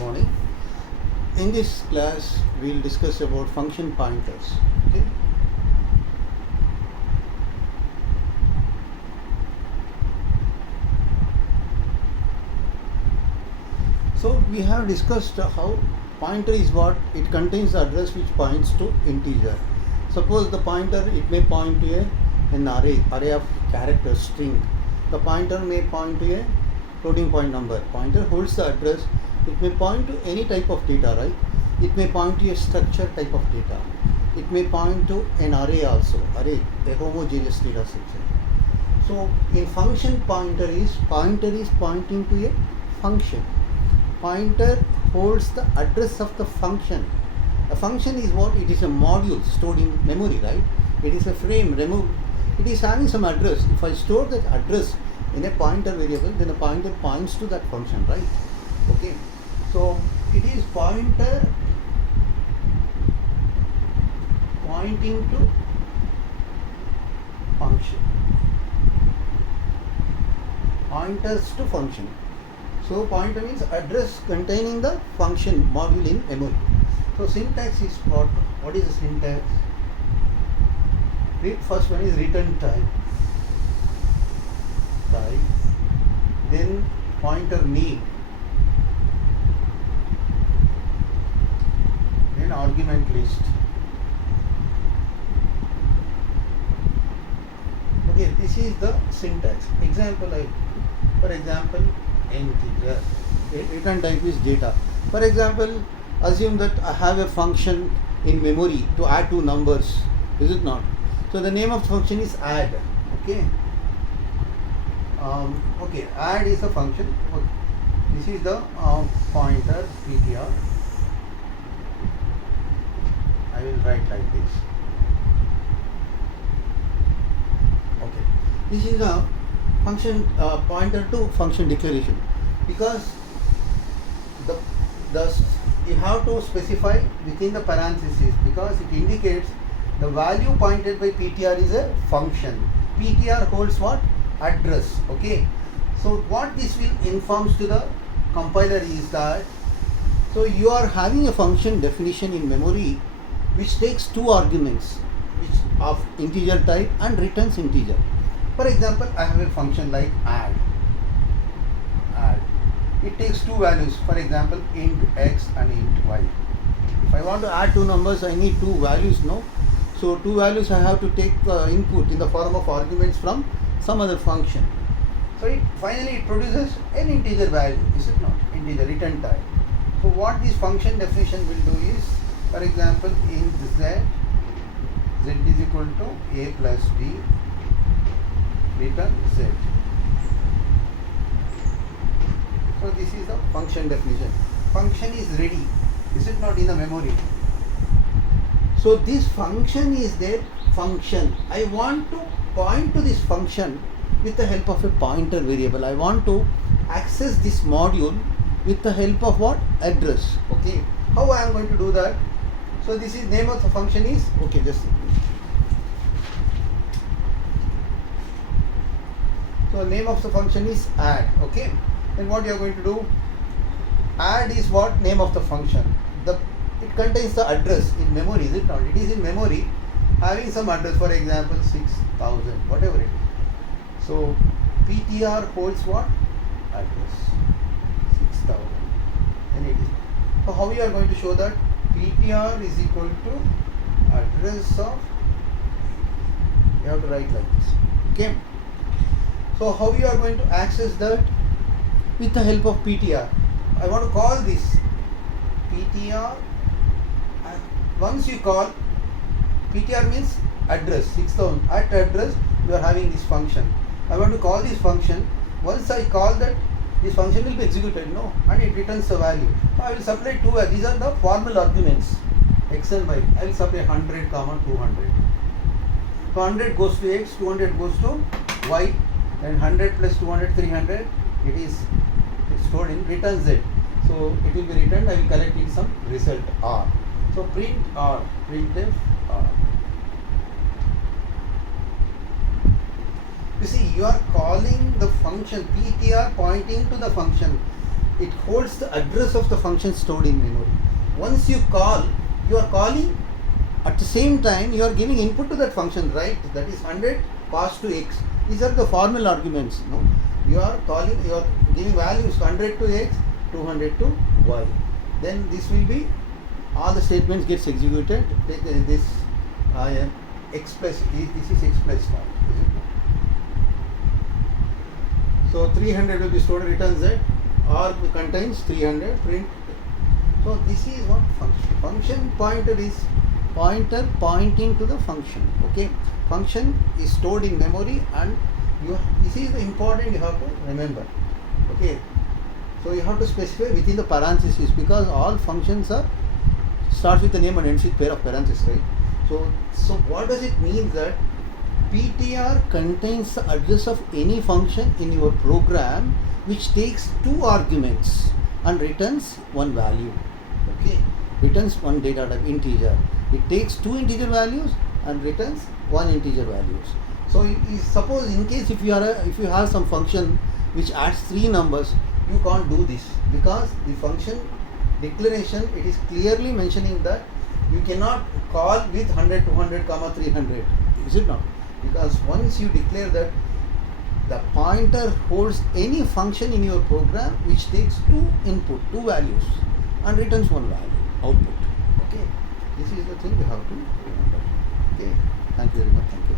morning. In this class, we'll discuss about function pointers. Okay. So we have discussed how pointer is what it contains the address which points to integer. Suppose the pointer it may point to an array of characters string. The pointer may point to a floating point number. Pointer holds the address. It may point to any type of data, right? It may point to a structure type of data. It may point to an array also, a homogeneous data structure. So in function pointer is pointing to a function. Pointer holds the address of the function. A function is what? It is a module stored in memory, right? It is a frame removed. It is having some address. If I store that address in a pointer variable, then the pointer points to that function, right? Okay. So it is pointer pointing to function. Pointers to function. So pointer means address containing the function module in memory. So syntax is what? What is the syntax? First one is return type. Then pointer name. Then argument list. Okay, this is the syntax. For example, integer. Return type is data. For example, assume that I have a function in memory to add two numbers. Is it not? So the name of the function is add. Okay. Add is a function. Okay. This is the pointer ptr. I will write like this. Okay. This is a function pointer to function declaration, because you have to specify within the parentheses, because it indicates the value pointed by ptr is a function. Ptr holds what? Address. Okay. So what this will informs to the compiler is that, so you are having a function definition in memory which takes two arguments, which of integer type and returns integer. For example, I have a function like add. It takes two values, for example int x and int y. If I want to add two numbers, I need two values, no? So two values I have to take input in the form of arguments from some other function. So finally it produces an integer value, is it not? Integer return type. So what this function definition will do is, for example int z is equal to a plus b, return z. So this is the function definition. Function is ready, is it not, in the memory? So this function is there, function. I want to point to this function with the help of a pointer variable. I want to access this module with the help of what? Address. Okay. How I am going to do that? So this is name of the function is, okay, just so name of the function is add. Okay. Then what you are going to do? Add is what? Name of the function. It contains the address in memory, is it not? It is in memory having some address, for example 6000, whatever it is. So ptr holds what? Address 6000. Then it is. So how you are going to show that? Ptr is equal to address of, you have to write like this. Okay. So how you are going to access that? With the help of ptr. I want to call this ptr, and once you call, ptr means address 6000. At address you are having this function. I want to call this function. Once I call that, this function will be executed, no, and it returns the value. So I will supply two. These are the formal arguments, x and y. I will supply 100, 200. So 100 goes to x, 200 goes to y, and 100 plus 200, 300. It is stored in return z. So it will be returned. I will collect in some result r. So print r, printf r. You see, you are calling the function ptr pointing to the function. it holds the address of the function stored in memory. Once you call, you are calling at the same time you are giving input to that function, right? That is 100 passed to x. These are the formal arguments. No, you are calling, you are giving values 100 to x, 200 to y. Then this will be all the statements gets executed. Take this x plus, this is x plus 1. So 300 will be stored, return z, or contains 300, print. So this is what function. Function pointer is pointer pointing to the function. Okay, function is stored in memory, and this is the important you have to remember. Okay, so you have to specify within the parentheses, because all functions are starts with the name and ends with pair of parentheses, right? So what does it mean that PTR contains the address of any function in your program which takes two arguments and returns one value. Okay, returns one data type, integer. It takes two integer values and returns one integer values. So suppose in case if you have some function which adds three numbers, you can't do this, because the function declaration, it is clearly mentioning that you cannot call with 100, 200, 300. Is it not? Because once you declare that the pointer holds any function in your program which takes two values and returns one value, output. Okay, this is the thing you have to remember. Okay, thank you very much. Thank you.